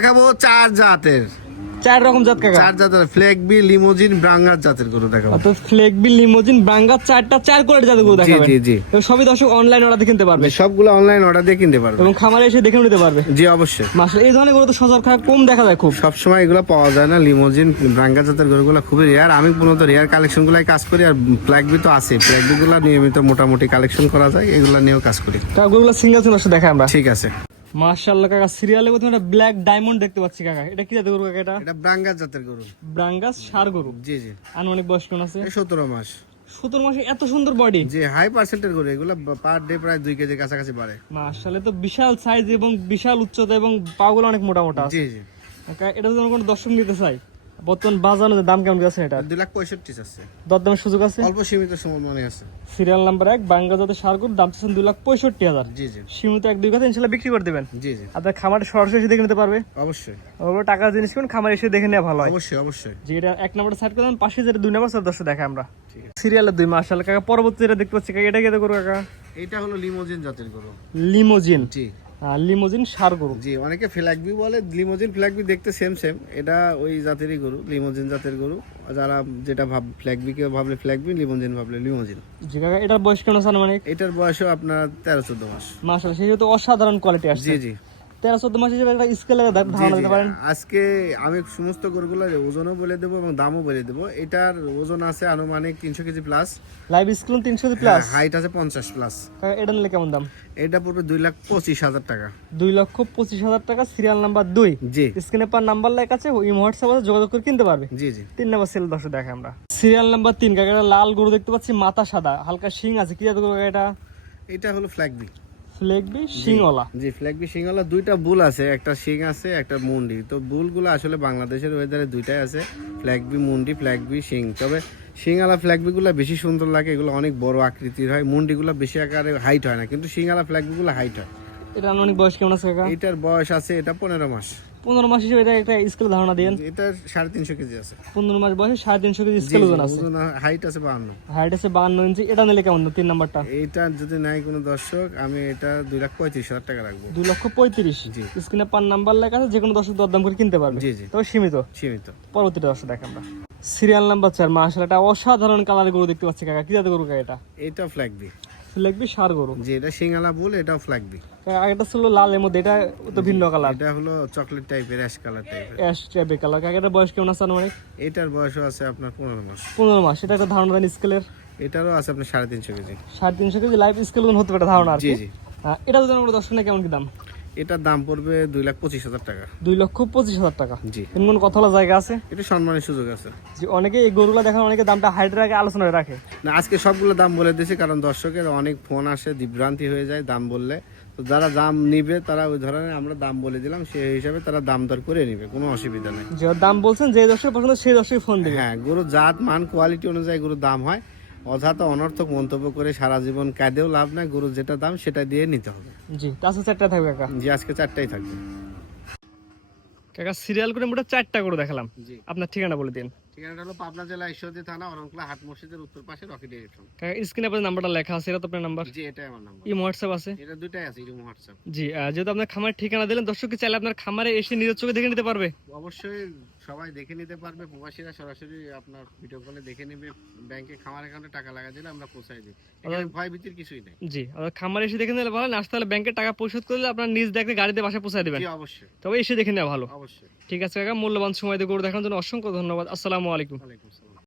দেখাবো চার জাতের, চার রকম জাত কাকা। চার জাতের ফ্লেগবি, লিমোজিন, ব্রাঙ্গাস জাতের গরু দেখাবো। অর্থাৎ ফ্লেগবি, লিমোজিন, ব্রাঙ্গাস, চারটা চার কোয়ালিটি জাতের গরু দেখাবেন। জি জি। এবং সবই দর্শক অনলাইন অর্ডার কিনতে পারবে, সবগুলো অনলাইন অর্ডার দিয়ে কিনতে পারবে এবং খামারে এসে দেখে নিতে পারবে। জি অবশ্যই। মাশাআল্লাহ, এই ধরনের গরু তো সচরাচর কম দেখা যায়, খুব সবসময় এগুলো পাওয়া যায় না। লিমোজিন, ব্রাঙ্গাস জাতের গরুগুলো খুবই রেয়ার। আমি মূলত রেয়ার কালেকশন গুলাই কাজ করি। আর ফ্ল্যাগবি তো আছে, ফ্ল্যাগবি গুলো নিয়মিত মোটামুটি কালেকশন করা যায়, এগুলা নিয়েও কাজ করি। কাকা গরুগুলো সিঙ্গেল সিঙ্গেল দেখাই আমরা। ঠিক আছে। মাশাআল্লাহ কাকা, সিরিয়ালে প্রথমে একটা ব্ল্যাক ডায়মন্ড দেখতে পাচ্ছি কাকা। এটা কি জাতের গরু কাকা? এটা ব্রাঙ্গাস জাতের গরু। ব্রাঙ্গাস ষাঁড় গরু। জি জি। আনুমানিক বয়স কেমন আছে? 17 মাস। 17 মাসে এত সুন্দর বডি। জি, হাই পার্সেন্টের গরু। এগুলো পার ডে প্রায় 2 কেজি কাছাকাছি বাড়ে। মাশাআল্লাহ, তো বিশাল সাইজ এবং বিশাল উচ্চতা এবং পাগুলো অনেক মোটা মোটা আছে। জি জি। কাকা এটা যদি কোনো দর্শক নিতে চাই, বর্তমান বাজারে দাম কেমন আছে এটা? 2,65,000 আছে। দরদামের সুযোগ আছে? অল্প সীমিত সময় মনে আছে। সিরিয়াল নাম্বার 1 বাঙ্গা জাতের ষাঁড় গরু, দাম চাচ্ছেন 2,65,000। জি জি। সীমিত 1-2 কথা ইনশাআল্লাহ বিক্রি করে দেবেন। জি জি। আপনার খামারে সরাসরি এসে দেখে নিতে পারবে। অবশ্যই ওর টাকা জিনিস কোন খামারে এসে দেখে নেওয়া ভালো হয়। অবশ্যই অবশ্যই। যে এটা 1 নম্বরে সাইড করে দেন, পাশে যেটা 2 নম্বর সাইড দর্শক দেখাই আমরা। ঠিক আছে। সিরিয়ালের 2 মাশাআল্লাহ কাকা। পরবর্তী যেটা দেখতে পাচ্ছি কাকা, এটা কি জাতের গরু কাকা? এটা হলো লিমোজিন জাতের গরু। লিমোজিন। জি লিমোজিন ষাঁড় গরু। জি। অনেকে ফ্ল্যাগবি বলে, লিমোজিন ফ্ল্যাগবি দেখতে সেম সেম। এটা ওই জাতেরই গরু, লিমোজিন জাতের গরু। যারা যেটা ফ্ল্যাগবি কেউ ভাবলে ফ্ল্যাগবি, লিমোজিন ভাবলে লিমোজিন। জি কাকা, এটার বয়স কেমন আছে মানে? এটার বয়সও আপনার 13-14 মাস। মাশাআল্লাহ, সেই তো অসাধারণ কোয়ালিটি আসছে। জি জি। 13-14 মাস হিসেবে একটা স্কেলে ধারণা দিতে পারেন। আজকে আমি সমস্ত গরুগুলোর ওজনও বলে দেবো এবং দামও বলে দেবো। এটার ওজন আছে আনুমানিক 300 KG plus. Live screen 300 plus. Height আছে 50 প্লাস। এটা নিলে কেমন দাম? এটা পড়বে 2,25,000 টাকা। 2,25,000 টাকা। Serial number 2। জি স্ক্রিনে পার নাম্বার লেখা আছে, ওই হোয়াটসঅ্যাপে যোগাযোগ করে কিনতে পারবে। জি জি। 3 নাম্বার সেল দর্শক দেখাই আমরা। সিরিয়াল নাম্বার 3 কাকা, একটা লাল গরু দেখতে পাচ্ছি, মাথা সাদা, হালকা শিং আছে। কি জাতের গরু কাকা এটা? এটা হলো ফ্ল্যাগবি। ফ্লেগবি শিংওয়ালা। জি, ফ্ল্যাগবি শিংওয়ালা। দুইটা বুল আছে, একটা শিং আছে, একটা মুন্ডি। তো বুলগুলো আসলে বাংলাদেশের ওয়েদারে দুইটাই আছে, ফ্ল্যাগবি মুন্ডি, ফ্ল্যাগবি শিং। তবে শিংওয়ালা ফ্ল্যাগবিগুলো বেশি সুন্দর লাগে, এগুলো অনেক বড় আকৃতির হয়। মুন্ডিগুলো বেশি আকারে হাইট হয় না, কিন্তু শিংওয়ালা ফ্ল্যাগবিগুলো হাইট হয়। এটা অনেক বয়স কেমন আছে কাকা? এটার বয়স আছে, এটা 15 মাস। 15 মাস হিসেবে এটা একটা স্কেলে ধারণা দেন। এটা 350 কেজি আছে। 15 মাস বয়সে 350 কেজি স্কেল ওজন আছে। হাইট আছে 52। হাইট আছে 52 ইঞ্চি। এটা নিলে কেমন দাম? 3 নাম্বারটা। এইটা যদি নাই কোনো দর্শক, আমি এটা 2,35,000 টাকা রাখবো। 2,35,000। জি। স্ক্রিনে পার নাম্বার লেখা আছে, যে কোনো দর্শক দরদাম করে কিনতে পারবে। জি জি। তবে সীমিত। সীমিত। পরবর্তীটা দর্শক দেখে আমরা। সিরিয়াল নাম্বার 4 মাশাআল্লাহ, একটা অসাধারণ কালারের গরু দেখতে পাচ্ছি কাকা। কি জাতের গরু কাকা এটা? এটা ফ্ল্যাগবি। ফ্লেগবি ষাঁড় গরু। যে এটা সিঙ্গালা বুল, এটাও ফ্ল্যাগবি। কাকা আগেটা ছিল লালের মধ্যে, এটা তো ভিন্ন কালার। এটা হলো চকলেট টাইপের, অ্যাশ কালার টাইপের। অ্যাশ টাইপের কালার। কাকা এটার বয়স কেমন আছে আনুমানিক? এটার বয়সও আছে আপনার 15 মাস। 15 মাস। এটা একটা ধারণা দেন স্কেলের। এটারও আছে আপনার 350 কেজি। 350 কেজি লাইভ স্কেল ওজন হতে পারে ধারণা আর জি কি। জি। এটা যদি আমরা দর্শক নেই, কেমন কি দাম? এটার দাম পড়বে 2,25,000 টাকা। 2,25,000 টাকা। জি। এমন কোন কথা বলার জায়গা আছে? এটা সম্মানের সুযোগ আছে। যে অনেকে এই গরুগুলো দেখেন, অনেকে দামটা হাইটের আগে আলোচনায় রাখে। না, আজকে সবগুলো দাম বলে দিয়েছি, কারণ দর্শকের অনেক ফোন আসে, বিভ্রান্তি হয়ে যায় দাম বললে। তো যারা দাম নিবে তারা ওই ধরনের আমরা দাম বলে দিলাম, সেই হিসাবে তারা দাম দর করে নিবে, কোনো অসুবিধা নেই। যে দাম বলছেন, যে দর্শক পছন্দ সেই দর্শক ফোন দিবে। হ্যাঁ, গরু জাত মান কোয়ালিটি অনুযায়ী গরুর দাম হয়। অযথা অনর্থক মন্তব্য করে সারা জীবন কাঁদেও লাভ নাই। গরুর যেটা দাম সেটা দিয়ে নিতে হবে। জি, তাছাড়া 4টা থাকবে কাকা। জি, আজকে 4টাই থাকবে। কাকা সিরিয়াল করে মোটা 4টা করে দেখালাম। জি। আপনার ঠিকানা বলে দিন। ঠিকানাটা হলো পাবনা জেলা ঈশ্বরদী থানা, অরণকুলা হাট মসজিদের উত্তর পাশে রকি ডেইরি ফার্ম। কাকা স্ক্রিনে আপনার নাম্বারটা লেখা আছে, এটা তো আপনার নাম্বার। জি, এটাই আমার নাম্বার। এই হোয়াটসঅ্যাপ আছে? এটা দুটাই আছে, ইরুম হোয়াটসঅ্যাপ। জি, যেহেতু আপনার খামারের ঠিকানা দিলেন, দর্শক কি চাইলে আপনার খামারে এসে নিজের চোখে দেখে নিতে পারবে? অবশ্যই সবাই দেখে নিতে পারবে। প্রবাসীরা সরাসরি আপনার ভিডিও কলে দেখে নেবে। ব্যাংকে খামার অ্যাকাউন্টে টাকা লাগা দিলে আমরা পৌঁছাই দিই। এখানে ভয় ভীতির কিছুই নেই। জি, খামারে এসে দেখে নিলে ভালো। না আসতে হলে ব্যাংকে টাকা পরিশোধ করলে আপনার নিজ দেখে গাড়িতে বাসায় পৌঁছায় দেবেন। জি অবশ্যই। তবে এসে দেখে নেওয়া ভালো। অবশ্যই। ঠিক আছে কাকা, মূল্যবান সময় দিয়ে গরু দেখার জন্য অসংখ্য ধন্যবাদ। আসসালামু আলাইকুম। ওয়ালাইকুম আসসালাম।